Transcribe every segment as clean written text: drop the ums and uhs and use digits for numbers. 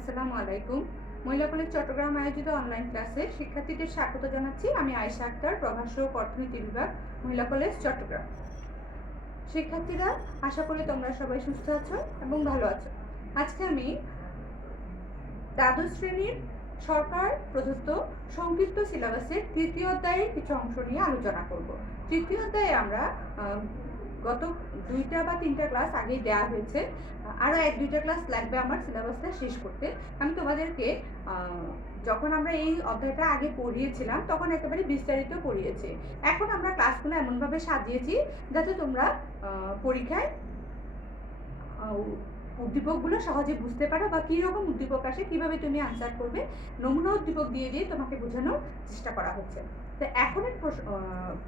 আসসালামু আলাইকুম। মহিলা কলেজ চট্টগ্রাম আয়োজিত অনলাইন ক্লাসে শিক্ষার্থীদের স্বাগত জানাচ্ছি। আমি আয়েশা আক্তার, প্রভাষক অর্থনীতি বিভাগ, মহিলা কলেজ চট্টগ্রাম। শিক্ষার্থীরা, আশা করি তোমরা সবাই সুস্থ আছো এবং ভালো আছো। আজকে আমি দ্বাদশ শ্রেণীর সরকার প্রদত্ত সংক্ষিপ্ত সিলেবাসের তৃতীয় অধ্যায়ের কিছু অংশ নিয়ে আলোচনা করব। তৃতীয় অধ্যায়ে আমরা গত 2টা বা 3টা ক্লাস আগেই দেওয়া হয়েছে, আরও 1-2টা ক্লাস লাগবে আমার সিলেবাসটা শেষ করতে। আমি তোমাদেরকে যখন আমরা এই অধ্যায়টা আগে পড়িয়েছিলাম তখন একেবারে বিস্তারিত পড়িয়েছি। এখন আমরা ক্লাসগুলো এমনভাবে সাজিয়েছি যাতে তোমরা পরীক্ষায় উদ্দীপকগুলো সহজে বুঝতে পারো বা কী রকম উদ্দীপক আসে, কীভাবে তুমি আনসার করবে, নমুনা উদ্দীপক দিয়ে তোমাকে বোঝানোর চেষ্টা করা হচ্ছে। তো এখনের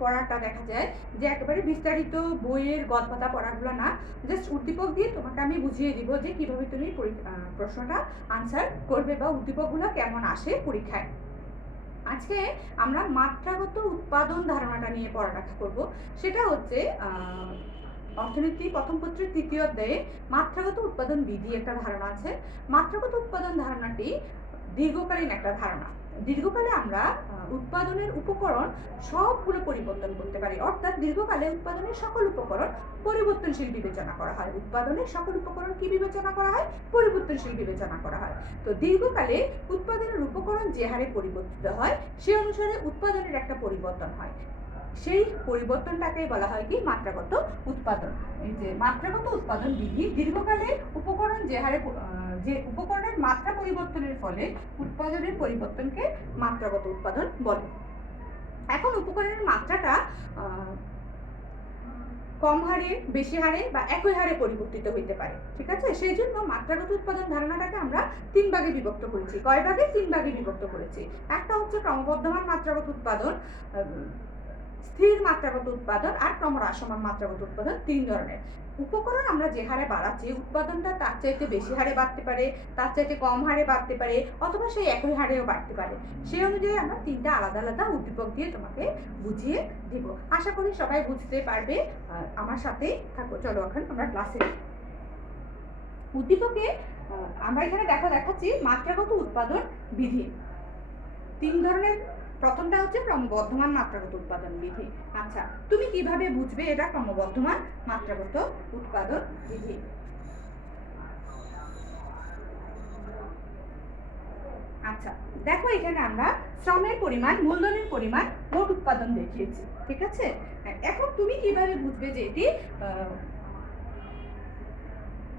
পড়াটা দেখা যায় যে একেবারে বিস্তারিত বইয়ের গল্পটা পড়াগুলো না, জাস্ট উদ্দীপক দিয়ে তোমাকে আমি বুঝিয়ে দিব যে কীভাবে তুমি প্রশ্নটা আনসার করবে বা উদ্দীপকগুলো কেমন আসে পরীক্ষায়। আজকে আমরা মাত্রাগত উৎপাদন ধারণাটা নিয়ে পড়ালেখা করব। সেটা হচ্ছে অর্থনীতি প্রথম পত্রের তৃতীয় অধ্যায়ে মাত্রাগত উৎপাদন বিধি একটা ধারণা আছে। মাত্রাগত উৎপাদন ধারণাটি দীর্ঘকালীন একটা ধারণা। দীর্ঘকালে আমরা উৎপাদনের উপকরণ সবগুলো পরিবর্তন করতে পারি, অর্থাৎ দীর্ঘকালে উৎপাদনের সকল উপকরণ পরিবর্তনশীল বিবেচনা করা হয়। উৎপাদনের সকল উপকরণ কি বিবেচনা করা হয়? পরিবর্তনশীল বিবেচনা করা হয়। তো দীর্ঘকালে উৎপাদনের উপকরণ যে হারে পরিবর্তিত হয় সে অনুসারে উৎপাদনের একটা পরিবর্তন হয়। সেই পরিবর্তনটাকেই বলা হয় কি? মাত্রাগত উৎপাদন। এই যে মাত্রাগত উৎপাদন বিধি, দীর্ঘকালে উপকরণ যে উপকরণের মাত্রা পরিবর্তনের ফলে উৎপাদনের পরিবর্তনকে মাত্রাগত উৎপাদন বলে। এখন উপকরণের মাত্রাটা কম হারে, বেশি হারে বা একই হারে পরিবর্তিত হইতে পারে, ঠিক আছে? সেই জন্য মাত্রাগত উৎপাদন ধারণাটাকে আমরা 3 ভাগে বিভক্ত করেছি। কয় ভাগে? 3 ভাগে বিভক্ত করেছি। একটা হচ্ছে ক্রমবর্ধমান মাত্রাগত উৎপাদন, স্থির মাত্রাগত উৎপাদন আর ক্রমহ্রাসমান মাত্রাগত উৎপাদন। 3 ধরনের উপকরণ আমরা যে হারে বাড়াচ্ছি উৎপাদনটা তার চাইতে বেশি হারে বাড়তে পারে, তার চাইতে কম হারে বাড়তে পারে, অথবা সেই একই হারেও বাড়তে পারে। সেই অনুযায়ী আমরা 3টা আলাদা আলাদা উদ্দীপক দিয়ে তোমাকে বুঝিয়ে দিব। আশা করি সবাই বুঝতে পারবে, আমার সাথেই থাকো। চলো এখন আমরা ক্লাসে। উদ্দীপকে আমরা এখানে দেখাচ্ছি মাত্রাগত উৎপাদন বিধি 3 ধরনের। প্রথমটা হচ্ছে ক্রমবর্ধমান মাত্রাগত উৎপাদন বিধি। আচ্ছা, তুমি কিভাবে বুঝবে এটা ক্রমবর্ধমান মাত্রাগত উৎপাদন বিধি? আচ্ছা, দেখো এখানে আমরা শ্রমের পরিমাণ, মূলধনের পরিমাণ, মোট উৎপাদন দেখিয়েছি, ঠিক আছে? এখন তুমি কিভাবে বুঝবে যে এটি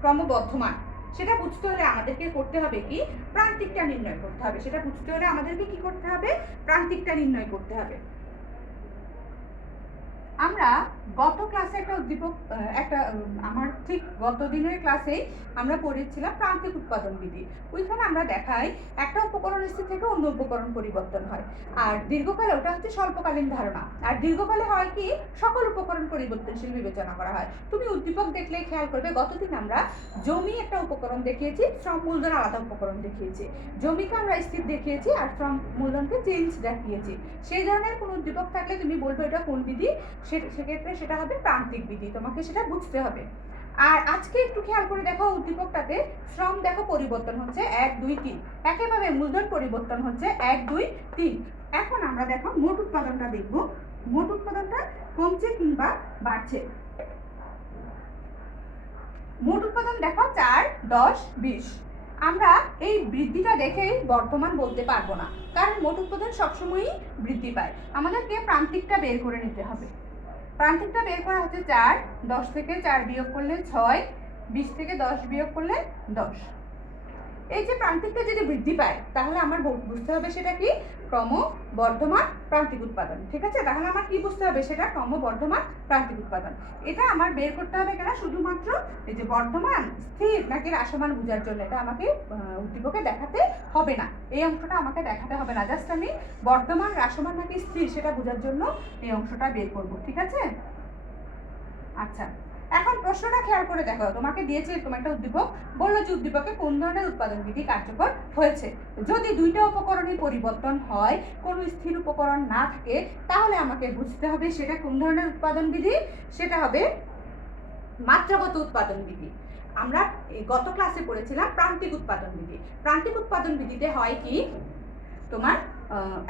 ক্রমবর্ধমান? সেটা বুঝতে হলে আমাদেরকে করতে হবে কি? প্রান্তিকটা নির্ণয় করতে হবে। সেটা বুঝতে হলে আমাদেরকে কি করতে হবে? প্রান্তিকটা নির্ণয় করতে হবে। আমরা গত ক্লাসে একটা উদ্দীপক, আমার ঠিক গত দিনের ক্লাসেই আমরা পড়েছিলাম প্রান্তিক উৎপাদন বিধি। ওইখানে আমরা দেখাই একটা উপকরণ স্থির থেকে অন্য উপকরণ পরিবর্তন হয়। আর দীর্ঘকালে ওটা হচ্ছে স্বল্পকালীন ধারণা। আর দীর্ঘকালে হয় কি? সকল উপকরণ পরিবর্তনশীল বিবেচনা করা হয়। তুমি উদ্দীপক দেখলেই খেয়াল করবে, গতদিন আমরা জমি একটা উপকরণ দেখিয়েছি, শ্রম মূলধন আলাদা উপকরণ দেখিয়েছি। জমিকে আমরা স্থির দেখিয়েছি আর শ্রম মূলধনকে চেঞ্জ দেখিয়েছি। সেই ধরনের কোন উদ্দীপক থাকলে তুমি বলবে এটা কোন বিধি, সেক্ষেত্রে সেটা হবে প্রান্তিক বিধি। তোমাকে সেটা বুঝতে হবে। আর আজকে একটু খেয়াল করে দেখো, উদ্দীপকটাতে শ্রম দেখো পরিবর্তন হচ্ছে 1, 2, 3, একইভাবে মূলধন পরিবর্তন হচ্ছে 1, 2, 3। এখন আমরা দেখো মোট উৎপাদনটা দেখব। মোট উৎপাদনটা কমছে কিংবা বাড়ছে? মোট উৎপাদন দেখো 4, 10, 20। আমরা এই বৃদ্ধিটা দেখেই বর্তমান বলতে পারবো না, কারণ মোট উৎপাদন সবসময়ই বৃদ্ধি পায়। আমাদেরকে প্রান্তিকটা বের করে নিতে হবে। প্রান্তিকটা বের করা হচ্ছে 4, 10 থেকে 4 বিয়োগ করলে 6, 20 থেকে 10 বিয়োগ করলে 10। এই যে প্রান্তিকটা যদি বৃদ্ধি পায় তাহলে আমার বুঝতে হবে সেটা কি? ক্রমবর্ধমান প্রান্তিক উৎপাদন, ঠিক আছে? তাহলে আমার কি বুঝতে হবে? সেটা ক্রমবর্ধমান প্রান্তিক উৎপাদন। এটা আমার বের করতে হবে কেন? শুধুমাত্র এই যে বর্ধমান, স্থির নাকি হ্রাসমান বোঝার জন্য এটা আমাকে উদ্দীপকে দেখাতে হবে না। এই অংশটা আমাকে দেখাতে হবে না, জাস্ট আমি বর্ধমান, হ্রাসমান নাকি স্থির সেটা বোঝার জন্য এই অংশটা বের করব, ঠিক আছে? আচ্ছা, এখন প্রশ্নটা খেয়াল করে দেখো। তোমাকে দিয়েছে এরকম একটা উদ্দীপক, বললো যে উদ্দীপকে কোন ধরনের উৎপাদন বিধি কার্যকর হয়েছে। যদি 2টা উপকরণের পরিবর্তন হয়, কোনো স্থির উপকরণ না থাকে, তাহলে আমাকে বুঝতে হবে সেটা কোন ধরনের উৎপাদন বিধি। সেটা হবে মাত্রাগত উৎপাদন বিধি। আমরা গত ক্লাসে পড়েছিলাম প্রান্তিক উৎপাদন বিধি। প্রান্তিক উৎপাদন বিধিতে হয় কি, তোমার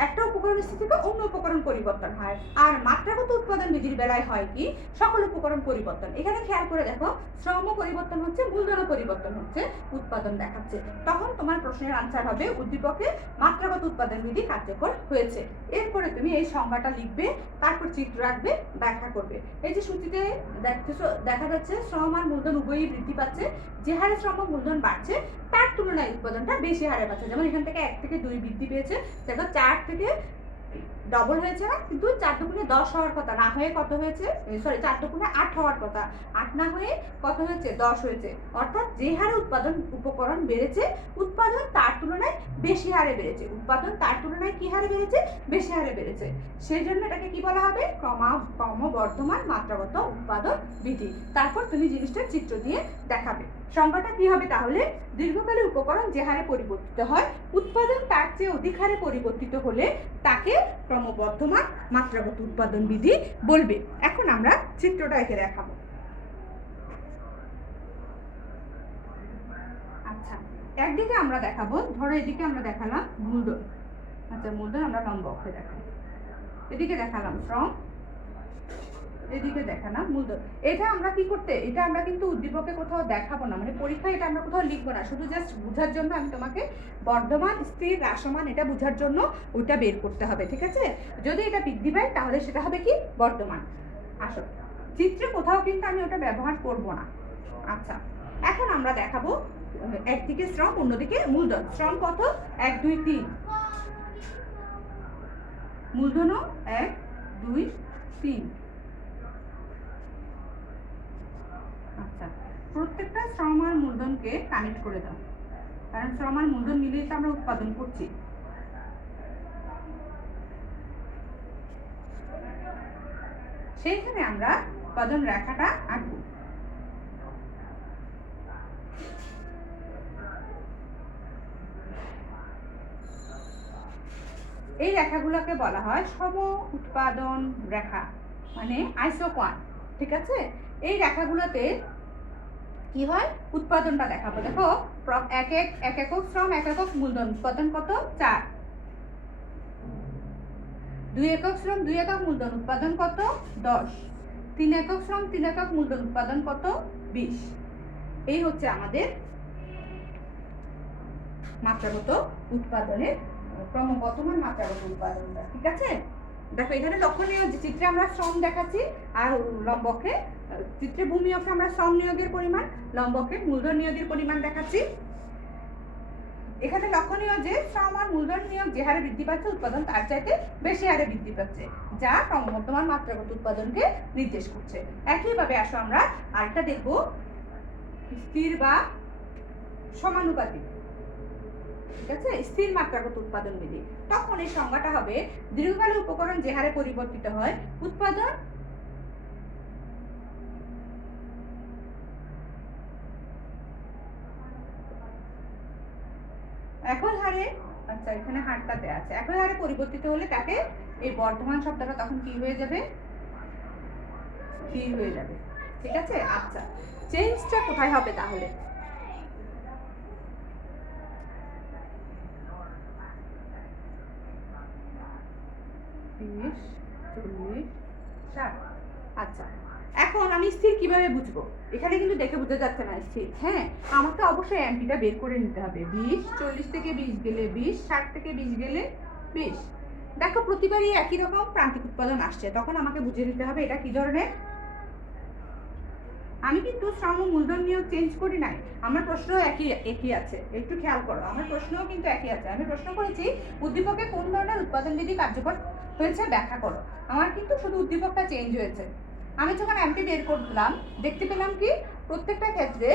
একটা উপকরণ স্থিতি থেকে অন্য উপকরণ পরিবর্তন হয়। আর মাত্রাগত উৎপাদন বিধির বেলায় হয় কি, সকল উপকরণ পরিবর্তন। এখানে খেয়াল করে দেখো, শ্রম পরিবর্তন হচ্ছে, মূলধন পরিবর্তন হচ্ছে, উৎপাদন দেখাচ্ছে। তখন তোমার প্রশ্নের আনসার হবে উদ্দীপকে মাত্রাগত উৎপাদন বিধি কার্যকর হয়েছে। এরপরে তুমি এই সংজ্ঞাটা লিখবে, তারপর চিত্র রাখবে, ব্যাখ্যা করবে। এই যে সূচিতে দেখা যাচ্ছে শ্রম আর মূলধন উভয়ই বৃদ্ধি পাচ্ছে। যে হারে শ্রম মূলধন বাড়ছে তার তুলনায় উৎপাদনটা বেশি হারে বাড়ছে। যেমন এখান থেকে 1 থেকে 2 বৃদ্ধি পেয়েছে, দেখো 4 থেকে ডবল হয়েছে না, কিন্তু 4 দুগুণে 10 হওয়ার কথা, না হয়ে কত হয়েছে, সরি 4 দুগুণে 8 হওয়ার কথা, 8 না হয়ে কত হয়েছে, 10 হয়েছে। অর্থাৎ যে হারে উৎপাদন উপকরণ বেড়েছে, উৎপাদন তার তুলনায় বেশি হারে বেড়েছে। উৎপাদন তার তুলনায় কি হারে বেড়েছে, বেশি হারে বেড়েছে। সেই জন্য এটাকে কি বলা হবে, ক্রমবর্ধমান মাত্রাগত উৎপাদন বিধি। তারপর তুমি জিনিসটা চিত্র দিয়ে দেখাবে। সংজ্ঞাটা কি হবে তাহলে, দীর্ঘকালী উপকরণ যে হারে পরিবর্তিত হয়, উৎপাদন তার চেয়ে অধিক হারে পরিবর্তিত হলে তাকে ক্রমবর্ধমান মাত্রাগত উৎপাদন বিধি বলবে। এখন আমরা চিত্রটা এঁকে দেখাবো। আচ্ছা, একদিকে আমরা দেখাবো, ধরো এদিকে আমরা দেখালাম মূলধন। আচ্ছা, মূলধন আমরা লম্ব অক্ষে দেখাই, এদিকে দেখালাম শ্রম, এদিকে দেখালাম মূলধন। এটা আমরা কি করতে, এটা আমরা কিন্তু উদ্দীপকে কোথাও দেখাবো না, মানে পরীক্ষায় এটা আমরা কোথাও লিখবো না, শুধু জাস্ট বোঝার জন্য আমি তোমাকে বর্ধমান, স্থির, হ্রাসমান এটা বোঝার জন্য ওইটা বের করতে হবে, ঠিক আছে? যদি এটা বৃদ্ধি পায় তাহলে সেটা হবে কি, বর্ধমান। আসো, চিত্রে কোথাও কিন্তু আমি ওটা ব্যবহার করব না। আচ্ছা, এখন আমরা দেখাবো একদিকে শ্রম, অন্যদিকে মূলধন। শ্রম কত, 1 2 3, মূলধনও 1 2 3। আচ্ছা, প্রত্যেকটা শ্রম আর মূলধনকে কানেক্ট করে দাও, কারণ শ্রম আর মূলধন মিলিয়ে তো আমরা উৎপাদন করছি। সেইখানে আমরা উৎপাদন রেখাটা আঁকবো। এই রেখাগুলোকে বলা হয় সম উৎপাদন রেখা, মানে আইসোকোণ, ঠিক আছে? এই রেখাগুলোতে কি হয়, উৎপাদনটা দেখাবো। দেখো, এক একক শ্রম, 1 একক মূলধন, উৎপাদন কত, 4। 2 একক শ্রম, 2 একক মূলধন, উৎপাদন কত, 10। 3 একক শ্রম, 3 একক মূলধন, উৎপাদন কত, 20। এই হচ্ছে আমাদের মাত্রাগত উৎপাদনের ক্রমবর্ধমান মাত্রাগত উৎপাদনটা, ঠিক আছে? দেখো এখানে লক্ষণীয় যে চিত্রে আমরা শ্রম দেখাচ্ছি, আর লম্বকে, চিত্রে ভূমি অক্ষে আমরা শ্রম নিয়োগের পরিমাণ, লম্বকে মূলধন নিয়োগের পরিমাণ দেখাচ্ছি। এখানে লক্ষণীয় যে শ্রম আর মূলধন নিয়োগ যে হারে বৃদ্ধি পাচ্ছে, উৎপাদন তার চাইতে বেশি হারে বৃদ্ধি পাচ্ছে, যা ক্রমবর্ধমান মাত্রাগত উৎপাদনকে নির্দেশ করছে। একইভাবে আসো আমরা আরেকটা দেখব, স্থির বা সমানুপাতিক, ঠিক আছে? স্থির মাত্রাগত উৎপাদন বিধি। তখন এই সংজ্ঞাটা হবে, দীর্ঘকালীন উপকরণ যে হারে পরিবর্তিত হয়, উৎপাদন একই হারে, আচ্ছা এখানে হারটাতে আছে, একই হারে পরিবর্তিত হলে তাকে, এই বর্ধমান শব্দটা তখন কি হয়ে যাবে, স্থির হয়ে যাবে, ঠিক আছে? আচ্ছা, চেঞ্জটা কোথায় হবে তাহলে, 30 40 60। আচ্ছা, এখন আমি স্থির কিভাবে বুঝবো, এখানে কিন্তু দেখে বোঝা যাচ্ছে না স্থির। হ্যাঁ, আমাকে অবশ্যই অ্যান্টিটা বের করে নিতে হবে। 20 40 থেকে 20 গেলে 20, 60 থেকে 20 গেলে 20। দেখো প্রতিবারই একই রকম প্রান্তিক উৎপাদন আসছে, তখন আমাকে বুঝে নিতে হবে এটা কি ধরনের। আমি কিন্তু শ্রম ও মূলধন নিয়োগ চেঞ্জ করি নাই, আমার প্রশ্ন একই আছে, একটু খেয়াল করো, আমার প্রশ্নও কিন্তু একই আছে। আমি প্রশ্ন করেছি উদ্দীপকে কোন ধরনের উৎপাদন বিধি কার্যকর হয়েছে ব্যাখ্যা করো, আমার কিন্তু শুধু উদ্দীপকটা চেঞ্জ হয়েছে। আমি যখন অ্যান্টি বের করলাম, দেখতে পেলাম কি প্রত্যেকটা ক্ষেত্রে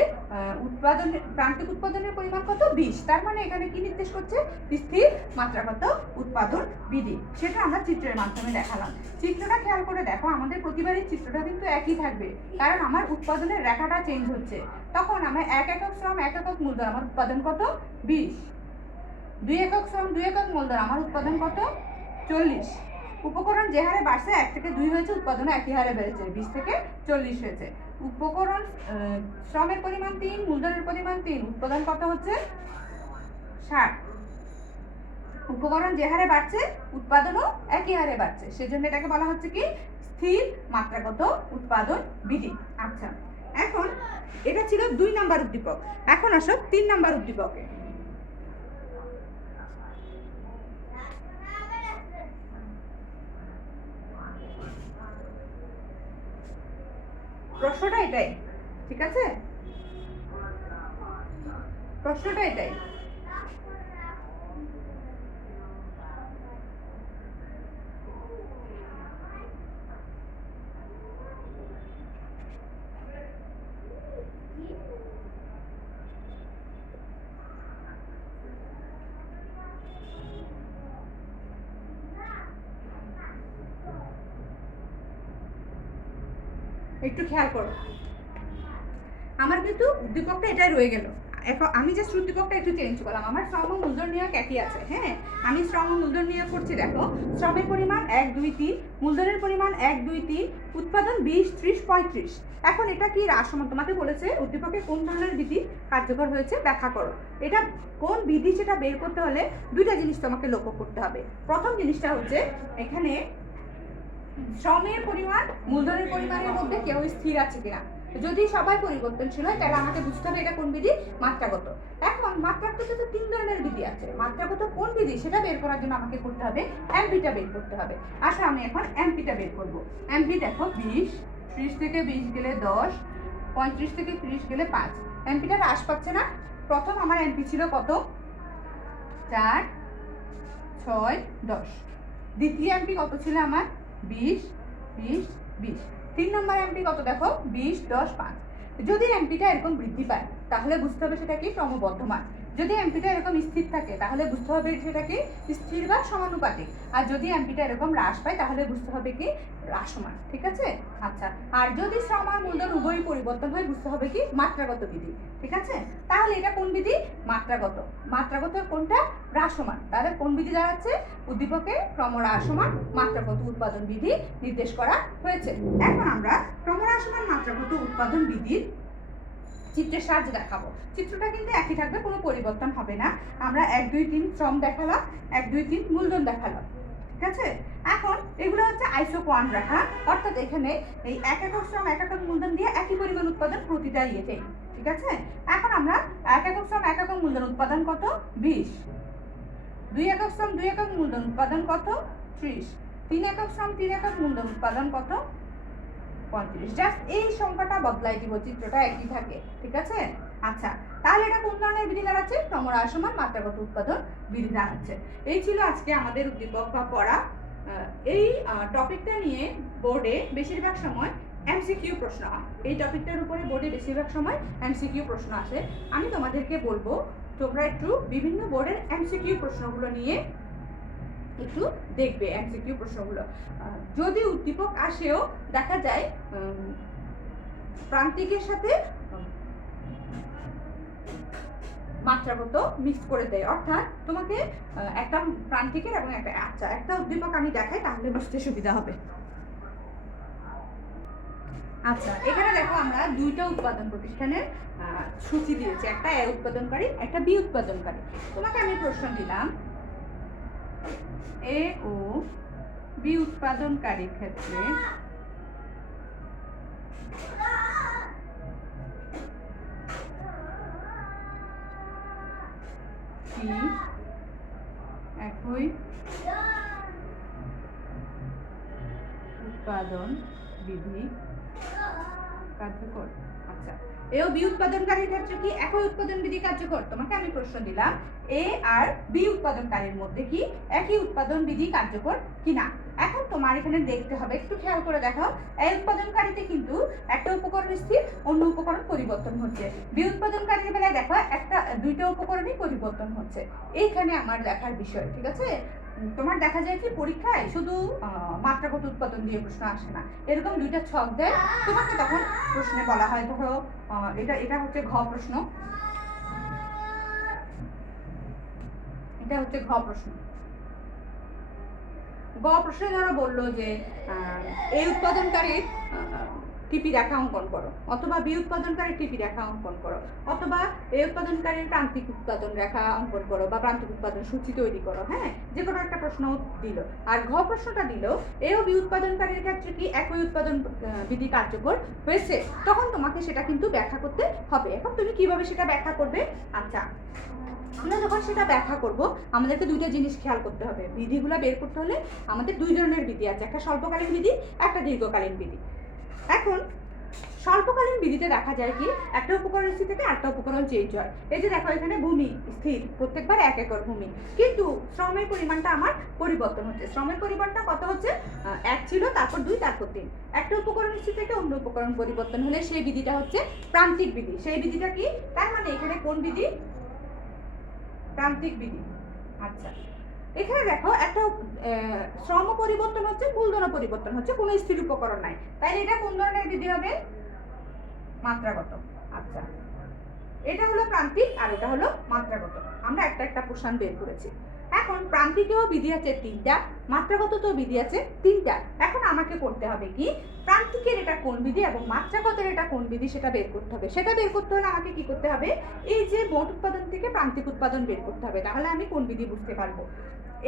প্রান্তিক উৎপাদনের পরিমাণ কত, 20। তার মানে এখানে কি নির্দেশ করছে, স্থির মাত্রাগত উৎপাদন বিধি। সেটা আমরা চিত্রের মাধ্যমে দেখালাম। চিত্রটা খেয়াল করে দেখো, আমাদের প্রতিবারই চিত্রটা কিন্তু একই থাকবে, কারণ আমার উৎপাদনের রেখাটা চেঞ্জ হচ্ছে। তখন আমার 1 একক শ্রম 1 একক মূলধন, আমার উৎপাদন কত, 20। 2 একক শ্রম 2 একক মূলধন, আমার উৎপাদন কত, 40। উপকরণ যে হারে বাড়ছে, 1 থেকে 2 হয়েছে, উৎপাদন একই হারে বেড়েছে, 20 থেকে 40 হয়েছে। উপকরণ শ্রমের পরিমাণ 3, মূলধনের পরিমাণ 3, উৎপাদন কত হচ্ছে 60। উপকরণ যে হারে বাড়ছে উৎপাদনও একই হারে বাড়ছে, সেজন্য এটাকে বলা হচ্ছে কি স্থির মাত্রাগত উৎপাদন বিধি। আচ্ছা, এখন এটা ছিল 2 নাম্বার উদ্দীপক। এখন আসো 3 নাম্বার উদ্দীপকে। প্রশ্নটা এটাই, ঠিক আছে, প্রশ্নটা এটাই। একটু খেয়াল করো, আমার কিন্তু উদ্দীপকটা এটাই রয়ে গেল। এখন আমি জাস্ট উদ্দীপকটা একটু চেঞ্জ করলাম। আমার শ্রম ও মূলধন নিয়োগ একই আছে। হ্যাঁ, আমি শ্রম ও মূলধন নিয়োগ করছি। দেখো, শ্রমের পরিমাণ 1, 2, 3, মূলধনের পরিমাণ 1, 2, 3, উৎপাদন 20, 30, 35। এখন এটা কি রাশমান? তোমাকে বলেছে উদ্দীপকে কোন ধরনের বিধি কার্যকর হয়েছে ব্যাখ্যা করো। এটা কোন বিধি সেটা বের করতে হলে দুইটা জিনিস তোমাকে লক্ষ্য করতে হবে। প্রথম জিনিসটা হচ্ছে এখানে শ্রমের পরিমাণ মূলধনের পরিমাণের মধ্যে কেউ স্থির আছে কিনা। যদি সবাই পরিবর্তনশীল হয় তাহলে আমাকে বুঝতে হবে এটা কোন বিধি, মাত্রাগত। এখন মাত্রাগত তো 3 ধরনের বিধি আছে। মাত্রাগত কোন বিধি সেটা বের করার জন্য আমাকে করতে হবে এমপিটা বের করতে হবে। আসলে আমি এখন এমপিটা বের করব। এমপি দেখো 20, 30 থেকে 20 গেলে 10, 35 থেকে 30 গেলে 5। এমপিটা হ্রাস পাচ্ছে না। প্রথম আমার এমপি ছিল কত, 4, 6, 10। দ্বিতীয় এমপি কত ছিল আমার, 20, 20, 20। 3 নম্বর এমপি কত দেখো, 20, 10, 5। যদি এমপিটা এরকম বৃদ্ধি পায় তাহলে বুঝতে হবে সেটা কি ক্রমবর্ধমান। যদি এমপিটা এরকম স্থির থাকে তাহলে বুঝতে হবে সেটা কি স্থির বা সমানুপাতিক। আর যদি এমপিটা এরকম হ্রাস পায় তাহলে বুঝতে হবে কি হ্রাসমান। ঠিক আছে। আচ্ছা, আর যদি শ্রম আর মূলধন উভয়ই পরিবর্তন হয় বুঝতে হবে কি মাত্রাগত বিধি। ঠিক আছে, তাহলে এটা কোন বিধি, মাত্রাগত। মাত্রাগত কোনটা, হ্রাসমান। তাহলে কোন বিধি দাঁড়াচ্ছে, উদ্দীপকে ক্রমহ্রাসমান মাত্রাগত উৎপাদন বিধি নির্দেশ করা হয়েছে। এখন আমরা ক্রমহ্রাসমান মাত্রাগত উৎপাদন বিধির চিত্রের সাহায্যে দেখাবো। চিত্রটা কিন্তু একই থাকবে, কোনো পরিবর্তন হবে না। আমরা 1, 2, 3 শ্রম দেখালাম, 1, 2, 3 মূলধন দেখালাম। ঠিক আছে, এখন এগুলো হচ্ছে আইসোকোয়ান রেখা, অর্থাৎ এখানে এই 1 একক শ্রম 1 একক মূলধন দিয়ে একই পরিমাণ উৎপাদন প্রতিটা ইয়েতে। ঠিক আছে, এখন আমরা 1 একক শ্রম 1 একক মূলধন উৎপাদন কত, 20। 2 একক শ্রম 2 একক মূলধন উৎপাদন কত, 30। 3 একক শ্রম 3 একক মূলধন উৎপাদন কত, 35। জাস্ট এই সংখ্যাটা বদলাই দিব, চিত্রটা একই থাকে। ঠিক আছে। আচ্ছা, তাহলে এটা কোন ধরনের বিধি দাঁড়াচ্ছে, ক্রমহ্রাসমান মাত্রাগত উৎপাদন বিধি দাঁড়াচ্ছে। এই ছিল আজকে আমাদের উদ্দীপক বা পড়া। এই টপিকটা নিয়ে বোর্ডে বেশিরভাগ সময় এমসিকিউ প্রশ্ন হয়। এই টপিকটার উপরে বোর্ডে বেশিরভাগ সময় এমসিকিউ প্রশ্ন আসে। আমি তোমাদেরকে বলবো তোমরা একটু বিভিন্ন বোর্ডের এমসিকিউ প্রশ্নগুলো নিয়ে একটু দেখবে। এমসিকিউ প্রশ্নগুলো যদি উদ্দীপক আসেও দেখা যায় প্রান্তিকের সাথে মাত্রাগত মিক্স করে দেয়, অর্থাৎ তোমাকে একটা প্রান্তিকের এবং একটা উদ্দীপক আমি দেখাই তাহলে বুঝতে সুবিধা হবে। আচ্ছা, এখানে দেখো আমরা দুইটা উৎপাদন প্রতিষ্ঠানের সূচি দিয়েছি, একটা এ উৎপাদনকারী একটা বি উৎপাদনকারী। তোমাকে আমি প্রশ্ন দিলাম এ ও বি উৎপাদনকারীর ক্ষেত্রে কি একই উৎপাদন বিধি কার্যকর। আচ্ছা, এ ও বি উৎপাদনকারীর ক্ষেত্রে কি একই উৎপাদন বিধি কার্যকর? তোমাকে আমি প্রশ্ন দিলাম এ আর বি উৎপাদনকারীর মধ্যে কি একই উৎপাদন বিধি কার্যকর কিনা। এখন তোমার এখানে দেখতে হবে, একটু খেয়াল করে দেখো, এই উৎপাদনকারীতে কিন্তু একটা উপকরণ স্থির, অন্য উপকরণ পরিবর্তন হচ্ছে। বি উৎপাদনকারীর বেলায় দেখো দুইটা উপকরণই পরিবর্তন হচ্ছে। এইখানে আমার দেখার বিষয়। ঠিক আছে, তোমার দেখা যায় কি পরীক্ষায় শুধু মাত্রাগত উৎপাদন দিয়ে প্রশ্ন আসে না, এরকম দুইটা ছক দেয় তোমাকে, তখন প্রশ্নে বলা হয় ধরো এটা হচ্ছে ঘ প্রশ্ন, এটা হচ্ছে ঘ প্রশ্ন। গ প্রশ্নে ধরো বললো যে এই উৎপাদনকারীর টিপি রেখা অঙ্কন করো, অথবা বি উৎপাদনকারী টিপি রেখা অঙ্কন করো, অথবা এ উৎপাদনকারীর প্রান্তিক উৎপাদন রেখা অঙ্কন করো বা প্রান্তিক উৎপাদন সূচি তৈরি করো। হ্যাঁ, যে কোনো একটা প্রশ্ন দিল। আর ঘ প্রশ্নটা দিল এ ও বি উৎপাদনকারীর ক্ষেত্রে কি একই উৎপাদন বিধি কার্যকর হয়েছে, তখন তোমাকে সেটা কিন্তু ব্যাখ্যা করতে হবে। এখন তুমি কিভাবে সেটা ব্যাখ্যা করবে? আচ্ছা, আমরা যখন সেটা ব্যাখ্যা করব আমাদেরকে দুইটা জিনিস খেয়াল করতে হবে। বিধিগুলো বের করতে হলে আমাদের দুই ধরনের বিধি আছে, একটা স্বল্পকালীন বিধি, একটা দীর্ঘকালীন বিধি। এখন স্বল্পকালীন বিধিতে দেখা যায় কি একটা উপকরণ স্থির থেকে আরেকটা উপকরণ চেঞ্জ হয়। এই যে দেখো এখানে ভূমি স্থির, প্রত্যেকবার 1 একর ভূমি, কিন্তু শ্রমের পরিমাণটা আমার পরিবর্তন হচ্ছে। শ্রমের পরিমাণটা কত হচ্ছে? 1 ছিল, তারপর 2, তারপর 3। একটা উপকরণ স্থির থেকে অন্য উপকরণ পরিবর্তন হলে সেই বিধিটা হচ্ছে প্রান্তিক বিধি। সেই বিধিটা কি? তার মানে এখানে কোন বিধি? প্রান্তিক বিধি। আচ্ছা, এখানে দেখো একটা শ্রম পরিবর্তন হচ্ছে, মূলধন পরিবর্তন হচ্ছে, কোনো স্থির উপকরণ নাই, তাই এটা কোন ধরনের বিধি হবে? মাত্রাগত। আচ্ছা, এটা হলো প্রান্তিক আর এটা হলো মাত্রাগত। আমরা একটা একটা প্রশ্ন বের করেছি। এখন প্রান্তিকেও বিধি আছে 3টা, মাত্রাগততেও বিধি আছে 3টা। এখন আমাকে করতে হবে কি প্রান্তিকের এটা কোন বিধি এবং মাত্রাগতের এটা কোন বিধি সেটা বের করতে হবে। সেটা বের করতে হলে আমাকে কি করতে হবে? এই যে মোট উৎপাদন থেকে প্রান্তিক উৎপাদন বের করতে হবে, তাহলে আমি কোন বিধি বুঝতে পারবো।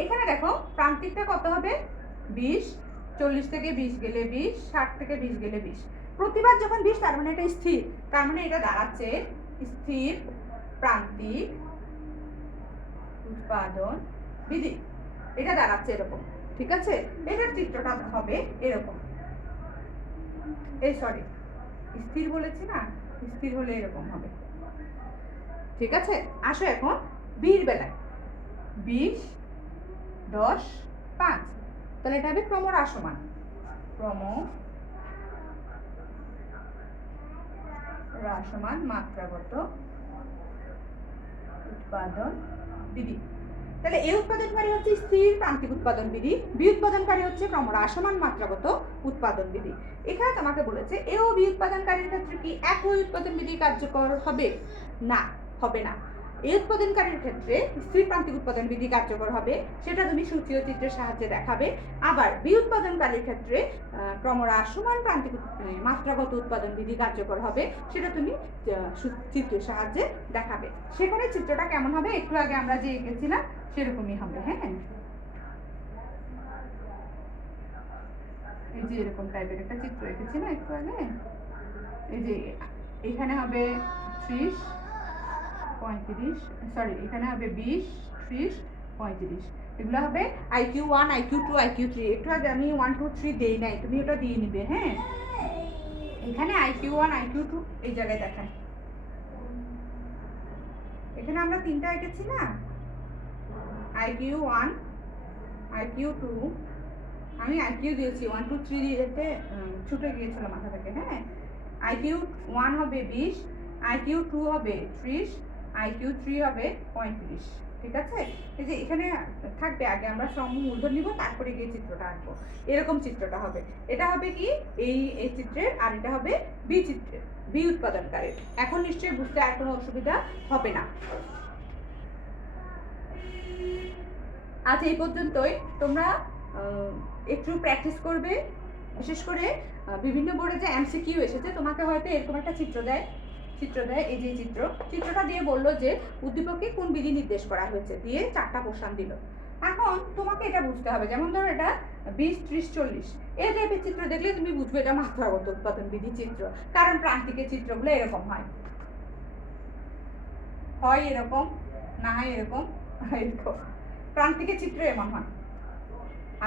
এখানে দেখো প্রান্তিকটা কত হবে? 20, 40 থেকে 20 গেলে 20, 60 থেকে 20 গেলে 20। প্রতিবার যখন 20, তার মানে এটা স্থির, তার মানে এটা দাঁড়াচ্ছে স্থির প্রান্তিক উৎপাদন বিধি। এটা দাঁড়াচ্ছে এরকম, ঠিক আছে? এটার চিত্রটা হবে এরকম। এই সরি, স্থির বলেছি না, স্থির হলে এরকম হবে, ঠিক আছে? আসো এখন বির বেলায় 20, 10, 5, তাহলে এটা হবে ক্রমহ্রাসমান। ক্রমহ্রাসমান মাত্রাগত উৎপাদন বিধি। তাহলে এ উৎপাদনকারী হচ্ছে স্থির প্রান্তিক উৎপাদন বিধি, বি উৎপাদনকারী হচ্ছে ক্রমহ্রাসমান মাত্রাগত উৎপাদন বিধি। এখানে তোমাকে বলেছে এ ও বি উৎপাদনকারীর ক্ষেত্রে কি একই উৎপাদন বিধি কার্যকর হবে? না, হবে না। এ উৎপাদনকারীর ক্ষেত্রে স্থির প্রান্তিক উৎপাদন বিধি কার্যকর হবে, সেটা তুমি সূচি ও চিত্রের সাহায্যে দেখাবে। আবার বি উৎপাদনকারীর ক্ষেত্রে ক্রমহ্রাসমান প্রান্তিক মাত্রাগত উৎপাদন বিধি কার্যকর হবে, সেটা তুমি চিত্রের সাহায্যে দেখাবে। সেখানে চিত্রটা কেমন হবে? একটু আগে আমরা যে এঁকেছিলাম সেরকমই হবে। হ্যাঁ, এই যে এরকম টাইপের একটা চিত্র এঁকেছি না একটু আগে, এই যে এখানে হবে 30, 35, সরি এখানে হবে 20, 30, 35। এগুলো হবে IQ1, IQ2, IQ3। একটু আগে আমি 1, 2, 3 দেই নাই, তুমি ওটা দিয়ে নিবে। হ্যাঁ, এখানে IQ1, IQ2 এই জায়গায় দেখায়। এখানে আমরা 3টা এঁকেছি না, IQ1, IQ2, আমি IQ দিয়েছি 1, 2, 3 দিতে ছুটে গিয়েছিল মাথা থেকে। হ্যাঁ, IQ1 হবে 20, IQ2 হবে 30, IQ3 হবে 35। ঠিক আছে? এই যে এখানে থাকবে, আগে আমরা শ্রম মূলধন নিব, তারপরে গিয়ে চিত্রটা আঁকবো। এরকম চিত্রটা হবে। এটা হবে কি এই চিত্রের, আর এটা হবে বি চিত্রের, বি উৎপাদনকারীর। এখন নিশ্চয়ই বুঝতে আর কোনো অসুবিধা হবে না। আজ এই পর্যন্তই। তোমরা একটু প্র্যাকটিস করবে, বিশেষ করে বিভিন্ন বোর্ডে যে MCQ এসেছে, তোমাকে হয়তো এরকম একটা চিত্র দেয়, এই যে চিত্রটা দিয়ে বললো যে উদ্দীপকে কোন বিধি নির্দেশ করা হয়েছে, দিয়ে 4টা প্রশ্ন দিল। এখন তোমাকে এটা বুঝতে হবে, যেমন ধরো এটা 20, 30, 40, এই টাইপের চিত্র দেখলে তুমি বুঝবে এটা মাত্রাগত উৎপাদন বিধি চিত্র, কারণ প্রান্তিকের চিত্রগুলো এরকম হয় এরকম, না হয় এরকম, এরকম। প্রান্তিকের চিত্র এমন হয়,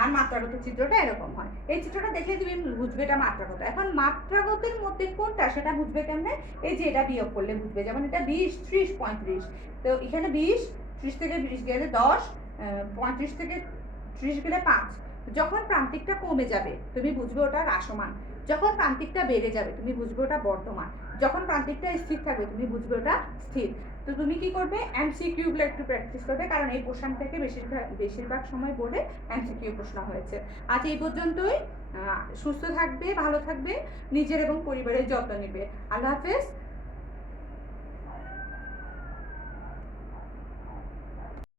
আর মাত্রাগত চিত্রটা এরকম হয়। এই চিত্রটা দেখলে তুমি বুঝবে এটা মাত্রাগত। এখন মাত্রাগতের মধ্যে কোনটা সেটা বুঝবে কেমনে? এই যে এটা বিয়োগ করলে বুঝবে, যেমন এটা 20, 30, 35, তো এখানে 20, 30 থেকে 20 গেলে 10, 35 থেকে 30 গেলে 5। যখন প্রান্তিকটা কমে যাবে তুমি বুঝবে ওটা হ্রাসমান, যখন প্রান্তিকটা বেড়ে যাবে তুমি বুঝবে ওটা বর্ধমান, যখন প্রান্তিকটা স্থির থাকবে তুমি বুঝবে ওটা স্থির। তো তুমি কি করবে? MCQ গুলো একটু প্র্যাকটিস করবে, কারণ এই প্রশ্ন থেকে বেশিরভাগ সময় বোর্ডে MCQ প্রশ্ন হয়েছে। আজ এই পর্যন্তই। সুস্থ থাকবে, ভালো থাকবে, নিজের এবং পরিবারের যত্ন নেবে। আল্লাহ হাফেজ।